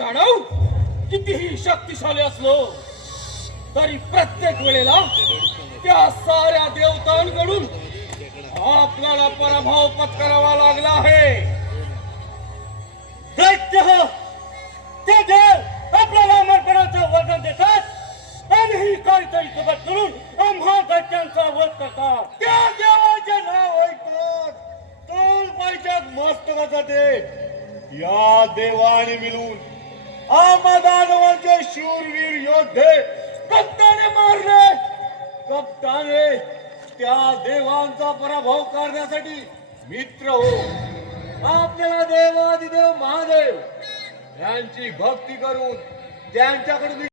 दानव कितीही शक्तिशाली असलो तरी प्रत्येक वेळेला त्या साऱ्या देवतांकडून आपल्याला पराभव पत्करावा लागला आहे. दैत्य हो, ते देव आपल्याला अमरपणाचं वचन देतात आणि ही काहीतरी सोबत करून आम्हा दैत्यांचा वध करतात. त्या देवाचे नाव ऐकतात तोलपायच्या मस्तकाचा ते या देवाने मिळून आम्हा दानवांचे शूरवीर योद्धे कप्ताने मारले. कप्ताने त्या देवांचा पराभव करण्यासाठी मित्र हो आपल्याला देवादिदेव महादेव यांची भक्ती करून त्यांच्याकडून